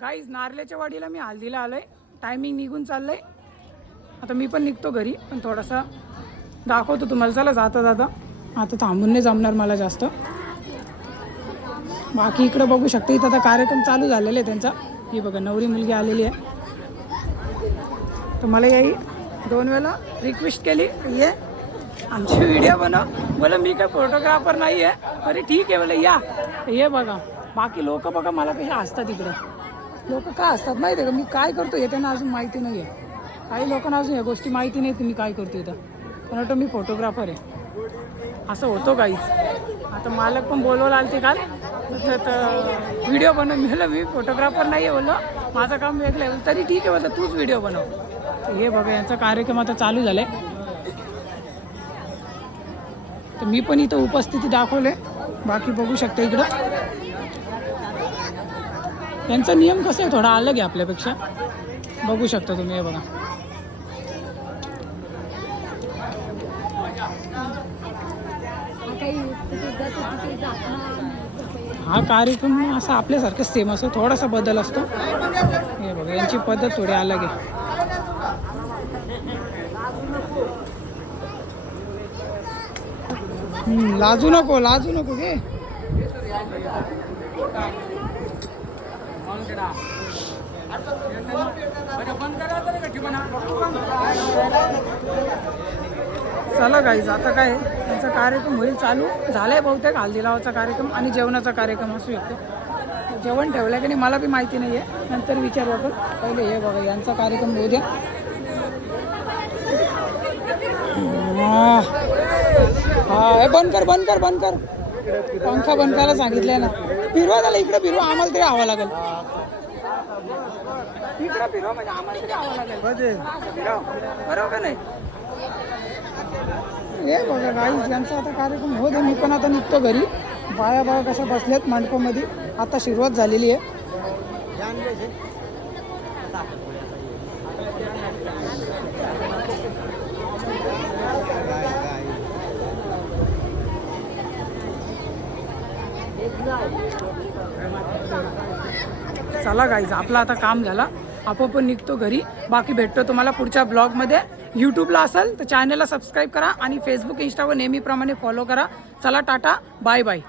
Guys नारल्याच्या वाडीला मी हल्दीला आलोय. Timing निघून चाललंय. आता मी पण निघतो घरी, पण थोडासा दाखवतो तुम्हाला. चला जाता जाता. आता थांबून नाही जमणार मला जास्त. बाकी इकडं बघू शकता, इथं आता कार्यक्रम चालू झालेला आहे त्यांचा. ही बघा नवरी मुलगी आलेली आहे. तर मला याही 2 वेळा रिक्वेस्ट केली ये आमची व्हिडिओ बनव. बोला मी काय फोटोग्राफर नाही आहे. अरे ठीक आहे बोला या. हे बघा बाकी लोक बघा मला कसे हसतात इकडे. लोक काय असतात माहिती आहे का, मी काय करतो हे त्यांना अजून माहिती नाही आहे. काही लोकांना अजून या गोष्टी माहिती नाही की मी काय करतो इथं. पण वाटतं मी फोटोग्राफर आहे असं होतो काहीच. आता मालक पण बोलवायला आलते काल, तर व्हिडिओ बनव. मी फोटोग्राफर नाही आहे बोललो, माझं काम वेगळं आहे. तरी ठीक आहे बोलतो तूच व्हिडिओ बनव. तर हे बघा यांचा कार्यक्रम आता चालू झाला आहे. तर मी पण इथं उपस्थिती दाखवले. बाकी बघू शकता इकडं यांचा नियम कसं आहे, थोडा अलग आहे आपल्यापेक्षा. बघू शकता तुम्ही. हे बघा हा कार्यक्रम असा आपल्यासारखं सेम असतो, थोडासा बदल असतो. हे बघा यांची पद्धत थोडी अलग आहे. लाजू नको घे. चला गाईज आता काय त्यांचा कार्यक्रम होईल चालू. झालाय बहुतेक हल्दी लावायचा कार्यक्रम आणि जेवणाचा कार्यक्रम असू शकतो. जेवण ठेवलं की नाही मला बी माहिती नाही आहे, नंतर विचारू आपण. पहिले हे बघा यांचा कार्यक्रम होऊ द्या. हा बंद कर. पंखा बंद करायला सांगितलंय ना. फिरवा त्याला इकडे फिरवा, आम्हाला तरी हवा लागेल. इकडे फिरवा म्हणजे आम्हाला तरी हवा लागेल. बरोबर का नाही. हे बघा गाईज यांचा आता कार्यक्रम हो दे. मी पण आता निघतो घरी. बाया कशा बसल्यात मंडपामध्ये. आता सुरुवात झालेली आहे. चला गाईज आपला आता काम झाला. आपण पण निघतो घरी. बाकी भेटतो तुम्हाला पुढच्या ब्लॉगमध्ये. यूट्यूबला असेल तर चॅनलला सबस्क्राईब करा आणि फेसबुक इंस्टावर नेहमीप्रमाणे फॉलो करा. चला टाटा बाय बाय.